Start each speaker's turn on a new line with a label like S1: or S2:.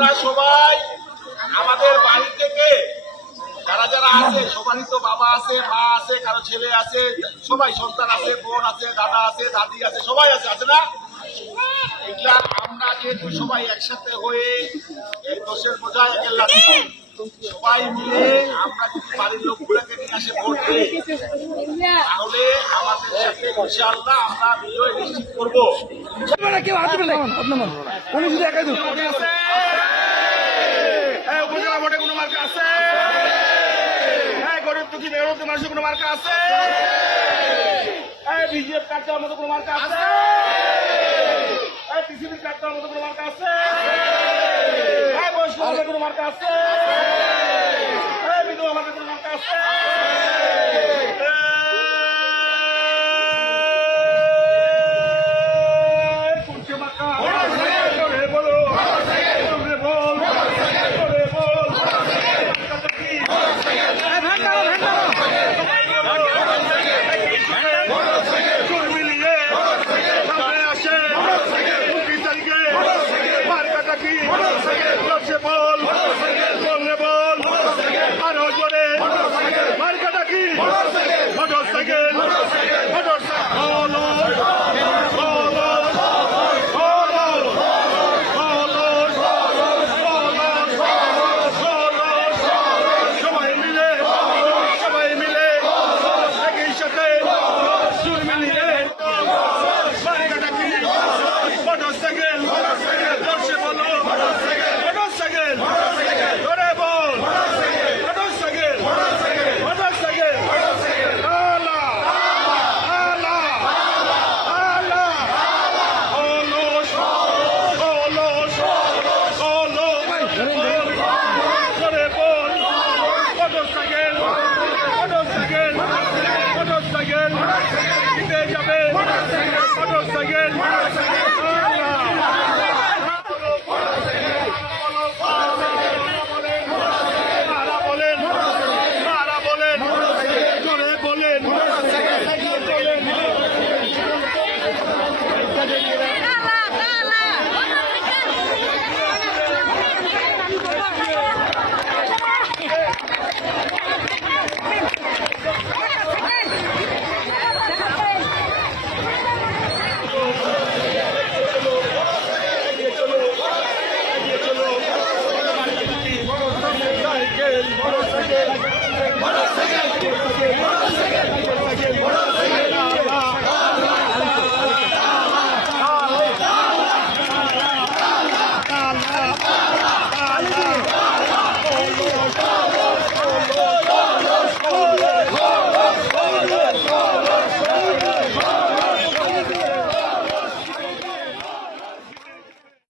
S1: আমরা সবাই আমাদের বাড়ি থেকে যারা যারা আছে সবারই তো বাবা আছে মা আছে কারও ছেলে আছে সবাই সন্তান আছে বোন আছে দাদা আছে দাদি আছে সবাই আছে আছে না? এগুলা আমরা যেহেতু সবাই একসাথে হয়ে এই দোষের বোঝায় একেল্লা দিব সবাই মিলে আমরা যদি বাড়ির লোকগুলোকে নিয়ে আসে ভোট দিই তাহলে আমাদের সাথে ইনশাআল্লাহ আমরা বিজয় নিশ্চিত করব।
S2: কেউ আসবে না শুধু একাই
S1: মার্কা আছে? হ্যাঁ গরিব দুঃখী মেহনত মানুষের কোনো মার্কা আছে? হ্যাঁ বিজেপি কার্ড দেওয়ার মতো কোনো মার্কা আছে? হ্যাঁ পিসিবির কার্ড দেওয়ার মতো কোনো মার্কা আছে? হ্যাঁ কোনো মার্কা আছে? হ্যাঁ, মোটরসাইকেল মোটরসাইকেল মোটরসাইকেল জিতে যাবে মোটরসাইকেল Yeah.